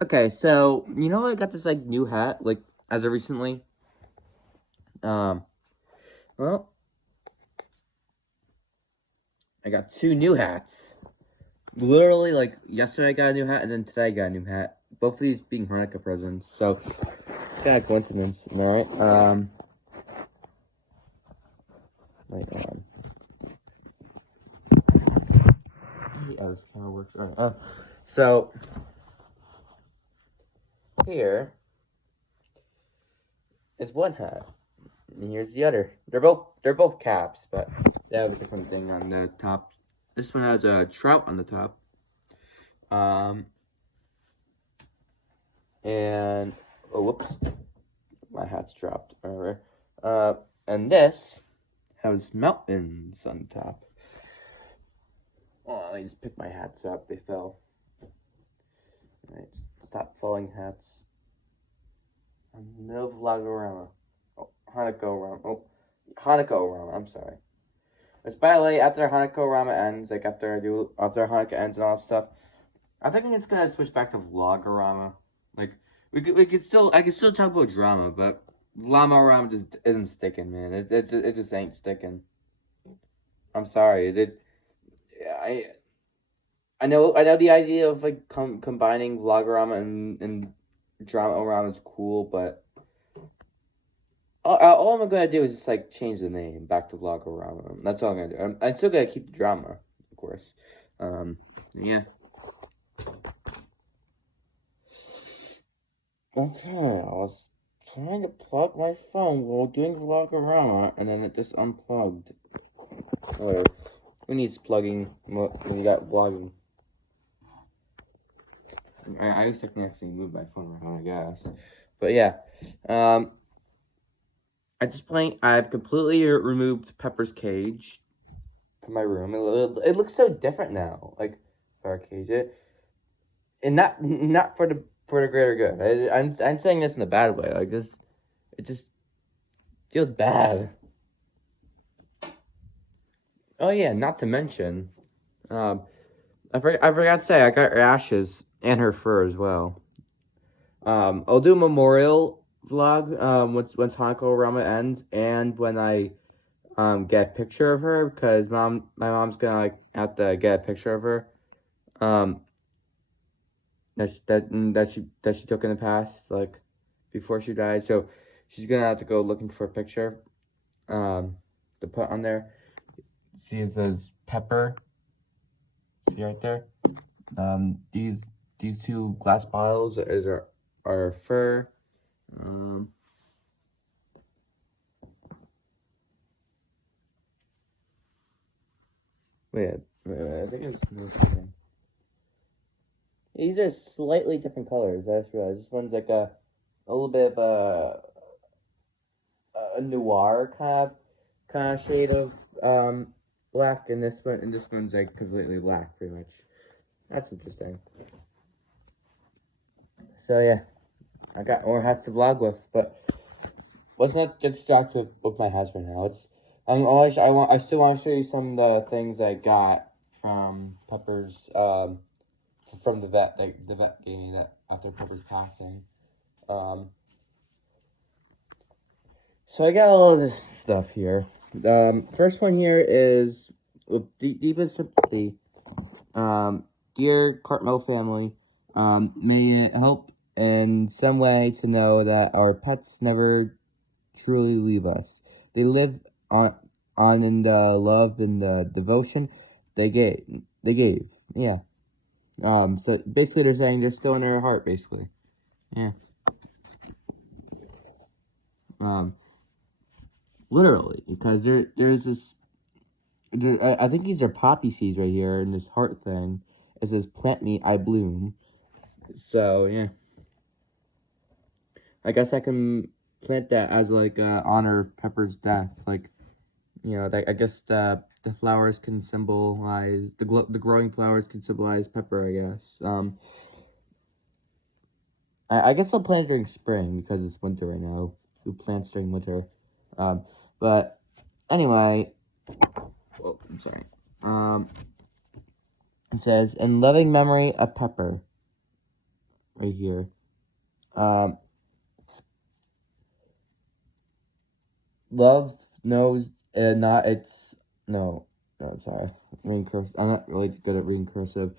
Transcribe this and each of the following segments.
Okay, so I got this like new hat like as of recently. Um, well, I got two new hats. Literally, like yesterday I got a new hat, and then today I got a new hat. Both of these being Hanukkah presents, so it's kind of coincidence, am I right? Like this kind of works. All right. So here is one hat, and here's the other. They're both caps, but they have a different thing on the top. This one has a trout on the top. And oh, whoops, my hat's dropped. Whatever. And this has mountains on top. Oh, I just picked my hats up. They fell. Alright, stop falling hats. I'm in the middle of Hanukkah-O-Rama. Oh, Hanukkah-O-Rama. Oh, Hanukkah-O-Rama. I'm sorry. Which, by the way, after Hanukkah-O-Rama ends, like after Hanukkah ends and all that stuff, I think it's gonna switch back to Vlog-O-Rama. Like I could still talk about drama, but Llama-O-Rama just isn't sticking, man. It just ain't sticking. I'm sorry. I I know the idea of like combining Vlog-O-Rama and Drama-O-Rama is cool, but all I'm gonna do is just like change the name back to Vlog-O-Rama. That's all I'm gonna do. I'm still gonna keep the drama, of course. Yeah. Okay, I was trying to plug my phone while doing Vlog-O-Rama, and then it just unplugged. Whatever. Who needs plugging when you got vlogging? I wish I can actually move my phone around, I guess. But yeah, at this point, I've completely removed Pepper's cage from my room. It looks so different now, like our cage. And not for the greater good. I'm saying this in a bad way. Like this, it just feels bad. Oh yeah, not to mention, I forgot to say I got rashes and her fur as well. I'll do a memorial vlog once Hanukkah-O-Rama ends, and when I get a picture of her, because my mom's gonna like have to get a picture of her that she took in the past, like before she died. So she's gonna have to go looking for a picture to put on there. See, it says Pepper. See right there. These two glass bottles are fur. Wait, I think it's something. These are slightly different colors. I just realized this one's like a little bit of a noir kind of shade of black, and this one's like completely black, pretty much. That's interesting. So yeah, I got more hats to vlog with, but let's not get distracted with my hats right now. I still want to show you some of the things I got from Pepper's from the vet gave me that after Pepper's passing. So I got all of this stuff here. First one here is with deepest sympathy. Dear Cartmel family, may it help in some way to know that our pets never truly leave us. They live on in the love and the devotion they gave. Yeah. So basically they're saying they're still in our heart, basically. Yeah. Literally, because there's this. I think these are poppy seeds right here in this heart thing. It says "Plant me, I bloom." So yeah, I guess I can plant that as like honor of Pepper's death. Like, I guess the flowers can symbolize the growing flowers can symbolize Pepper. I guess. I guess I'll plant it during spring because it's winter right now. Who plants during winter? But anyway, oh, I'm sorry. It says, in loving memory of Pepper. right here. Love knows not its no, I'm sorry. Reading cursive. I'm not really good at reading cursive.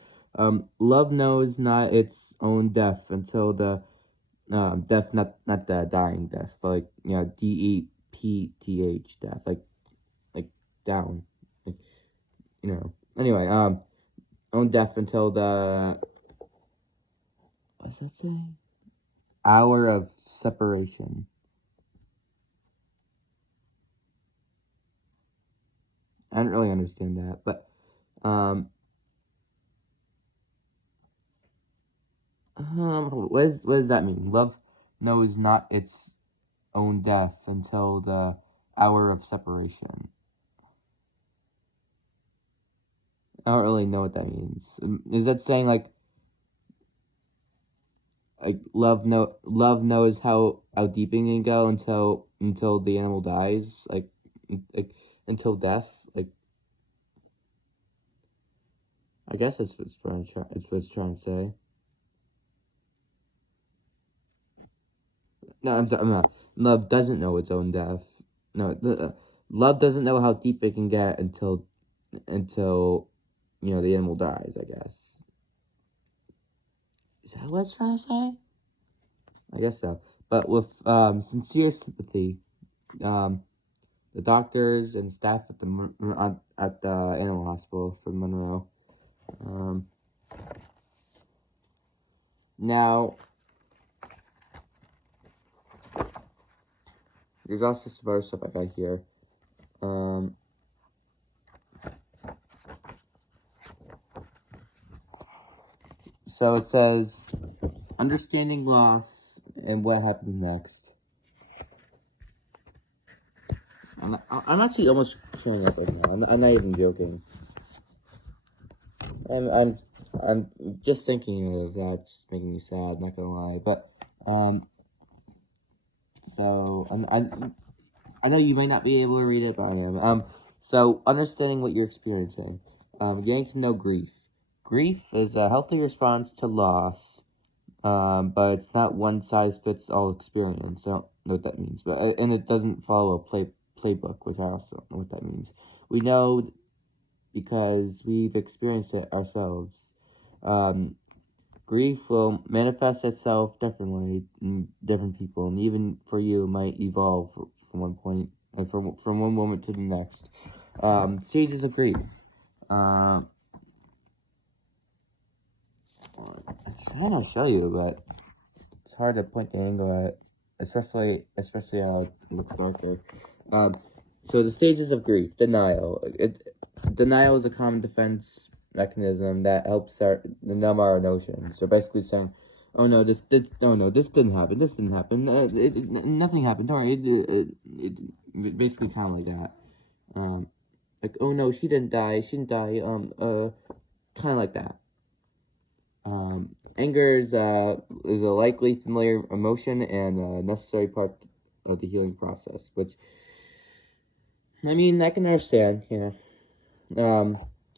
Love knows not its own death until the death, not the dying death, but like DEPTH death, like down, like Anyway, own death until the what's that say? Hour of separation. I don't really understand that, but what does that mean? Love knows not its own death until the hour of separation. I don't really know what that means. Is that saying like love knows how deep it can go until the animal dies, like until death? Like I guess that's what it's trying to say. No, I'm sorry. I'm not. Love doesn't know its own death. No, love doesn't know how deep it can get until the animal dies, I guess. Is that what it's trying to say? I guess so. But with sincere sympathy, the doctors and staff at the animal hospital for Monroe. Now, there's also some other stuff I got here. So it says, understanding loss and what happens next. I'm actually almost showing up right now. I'm not even joking. I'm just thinking of that, just making me sad. Not gonna lie, but so I know you might not be able to read it, but I am. So understanding what you're experiencing, getting to know grief. Grief is a healthy response to loss, but it's not one size fits all experience. I don't know what that means, but and it doesn't follow a playbook, which I also don't know what that means. We know because we've experienced it ourselves. Grief will manifest itself differently in different people, and even for you, it might evolve from one point, from one moment to the next. Stages of grief. I'll show you, but it's hard to point the angle at, especially how it looks darker. So the stages of grief. Denial. Denial is a common defense mechanism that helps numb our emotions. So basically saying, "Oh no, this didn't happen. This didn't happen. Nothing happened. Don't worry." It basically kind of like that. Like, "Oh no, she didn't die. She didn't die." Kind of like that. Anger is a likely familiar emotion and a necessary part of the healing process, which, I mean, I can understand,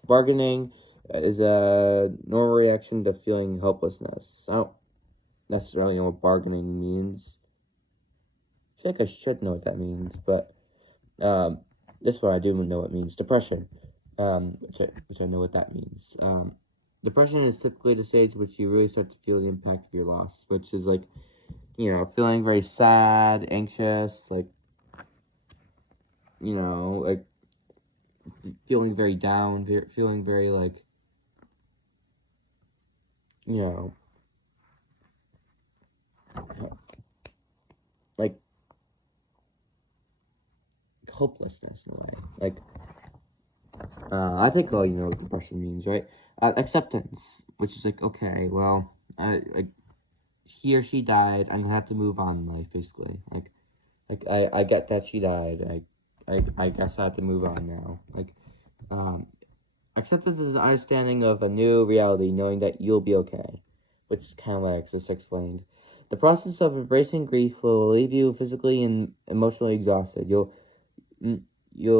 Bargaining is a normal reaction to feeling helplessness. I don't necessarily know what bargaining means. I feel like I should know what that means, but this one I do know what it means. Depression, which I know what that means. Depression is typically the stage which you really start to feel the impact of your loss, which is like, feeling very sad, anxious, like, like feeling very down, feeling very like, like hopelessness in a way. Like, I think all you know what depression means, right? Acceptance, which is like, okay, well, he or she died, I'm gonna have to move on in life, basically. Like I get that she died. I guess I have to move on now. Like, acceptance is an understanding of a new reality, knowing that you'll be okay, which is kind of like I just explained. The process of embracing grief will leave you physically and emotionally exhausted. You'll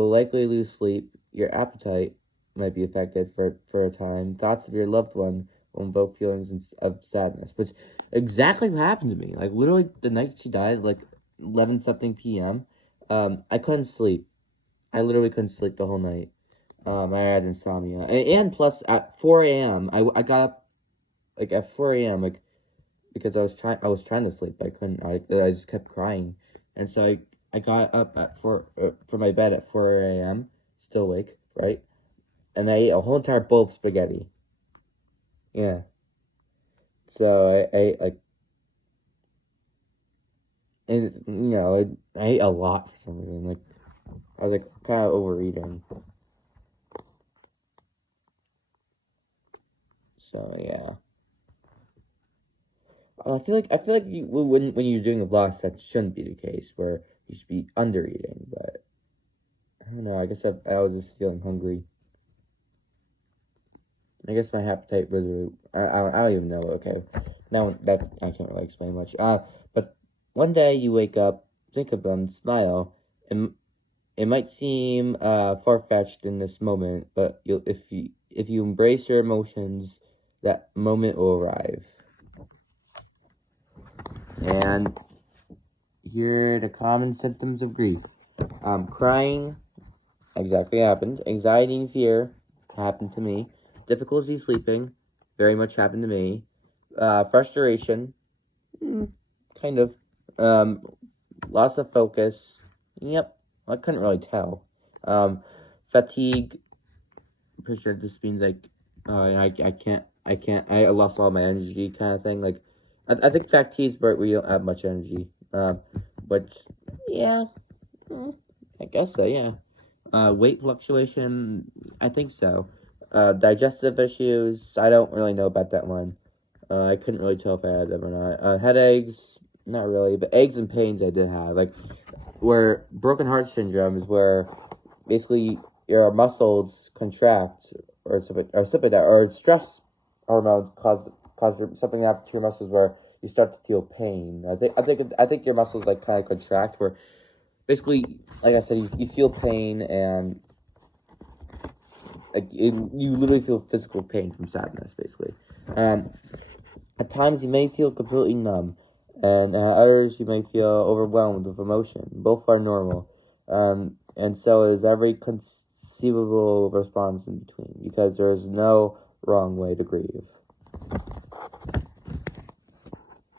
likely lose sleep. Your appetite might be affected for a time. Thoughts of your loved one will invoke feelings of sadness, which exactly what happened to me. Like, literally, the night she died, like, 11 something p.m., I couldn't sleep. I literally couldn't sleep the whole night. I had insomnia. And plus, at 4 a.m., I got up, like, at 4 a.m., like, because I was trying to sleep. I couldn't, I just kept crying. And so I got up at 4, from my bed at 4 a.m., still awake, right? And I ate a whole entire bowl of spaghetti. Yeah. So I ate, like, and, I ate a lot for some reason. Like, I was, like, kind of overeating. So, yeah. I feel like when you're doing a vlog, that shouldn't be the case, where you should be under eating, but I don't know, I guess I was just feeling hungry. I guess my appetite was, I don't even know, okay, now that, I can't really explain much, but one day you wake up, think of them, smile, and it might seem, far-fetched in this moment, but if you embrace your emotions, that moment will arrive. And here are the common symptoms of grief. Crying, exactly happened. Anxiety and fear, happened to me. Difficulty sleeping, very much happened to me. Frustration, kind of. Loss of focus, yep, I couldn't really tell. Fatigue, I'm pretty sure this means, like, I lost all my energy kind of thing. Like, I think fatigue is where we don't have much energy. But, yeah, I guess so, yeah. Weight fluctuation, I think so. Digestive issues, I don't really know about that one. I couldn't really tell if I had them or not. Headaches, not really, but aches and pains I did have. Like, where broken heart syndrome is where basically your muscles contract, or something like that, or stress hormones cause something to happen to your muscles where you start to feel pain. I think your muscles, like, kind of contract, where basically, like I said, you feel pain, and, like, you literally feel physical pain from sadness, basically. At times you may feel completely numb, and others you may feel overwhelmed with emotion. Both are normal, and so is every conceivable response in between, because there is no wrong way to grieve.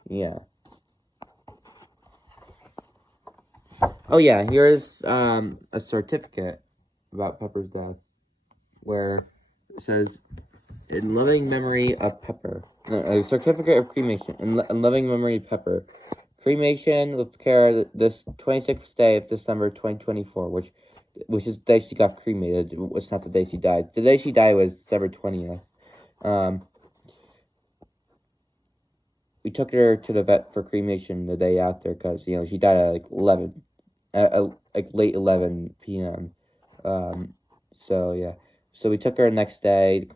Yeah. Oh yeah, here's a certificate about Pepper's death, where it says, "In loving memory of Pepper." No, a certificate of cremation. In loving memory of Pepper. Cremation with care this 26th day of December 2024, which is the day she got cremated. It's not the day she died. The day she died was December 20th. We took her to the vet for cremation the day after, because, she died at, like, 11, like, late 11 p.m. So, yeah. So we took her the next day.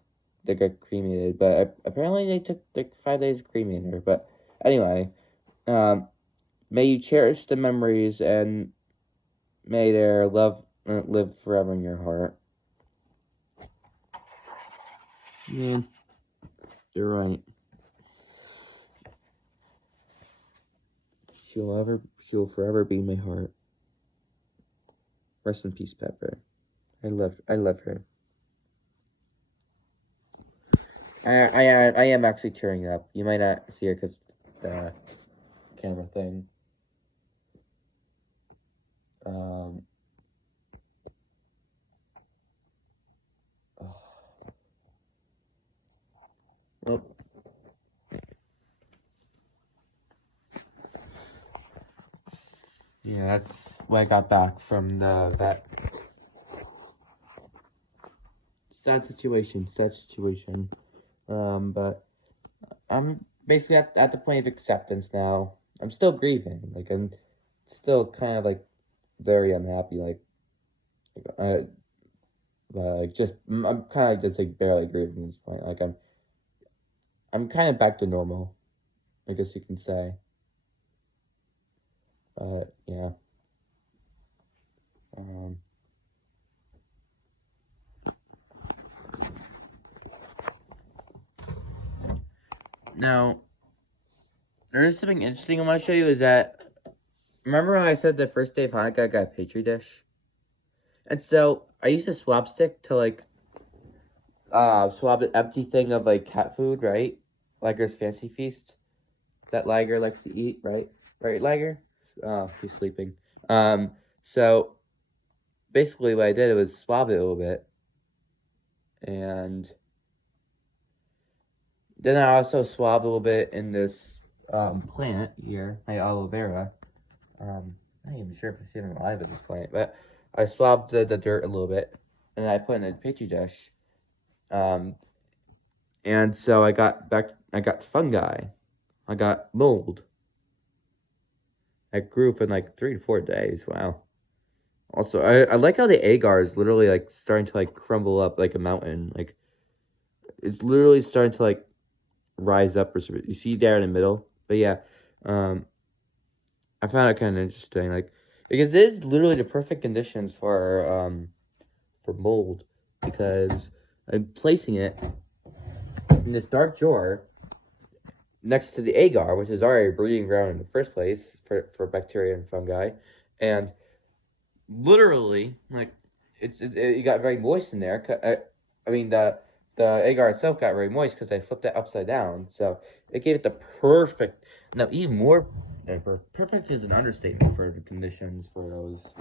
They got cremated, but apparently they took, like, 5 days to cremate her. But anyway, may you cherish the memories, and may their love live forever in your heart. Yeah, you're right. She'll forever be in my heart. Rest in peace, Pepper. I love her. I am actually tearing up. You might not see her because the camera thing. Oh. Well, yeah, that's when I got back from the vet. Sad situation. But I'm basically at the point of acceptance now. I'm still grieving. Like, I'm still kind of, like, very unhappy. Like, I'm kind of just, like, barely grieving at this point. Like, I'm kind of back to normal, I guess you can say. Yeah. Now, there's something interesting I want to show you is that, remember when I said the first day of Hanukkah I got a Petri dish? And so, I used a swab stick to, like, swab an empty thing of, like, cat food, right? Liger's Fancy Feast. That Liger likes to eat, right? Right, Liger? Oh, he's sleeping. So, basically what I did was swab it a little bit. And then I also swabbed a little bit in this plant here, my aloe vera. I'm not even sure if it's even alive at this point, but I swabbed the dirt a little bit, and I put it in a petri dish. And so I got fungi, I got mold. It grew in like 3 to 4 days. Wow. Also, I like how the agar is literally like starting to like crumble up like a mountain. Like it's literally starting to like rise up or something. You see there in the middle, but yeah, I found it kind of interesting, like because it is literally the perfect conditions for mold, because I'm placing it in this dark drawer next to the agar, which is already a breeding ground in the first place for bacteria and fungi, and literally like it got very moist in there. I mean the agar itself got very moist because I flipped it upside down, so it gave it the perfect. Now, even more, perfect is an understatement for the conditions for those,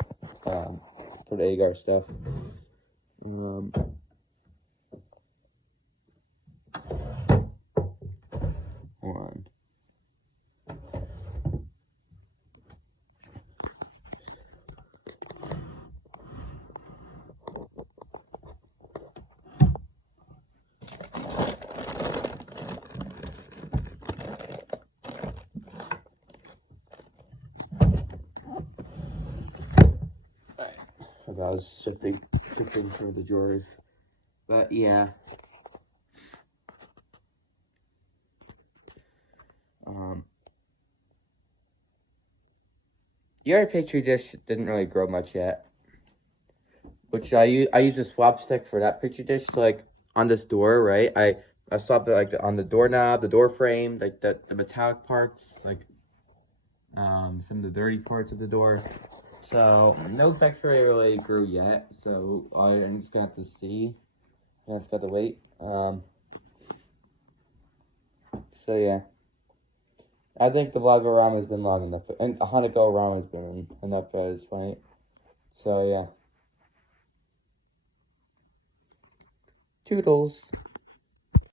for the agar stuff. Hold on. I was shifting through the drawers, but yeah. Your petri dish didn't really grow much yet, which I use a swab stick for that petri dish. So like on this door, right? I swabbed it like on the doorknob, the door frame, like the metallic parts, like some of the dirty parts of the door. So no bacteria really grew yet. So I'm just gonna have to see. I just got to wait. So yeah. I think the Vlog-O-Rama has been long enough, and Hanukkah-O-Rama has been enough at this point. So yeah. Toodles.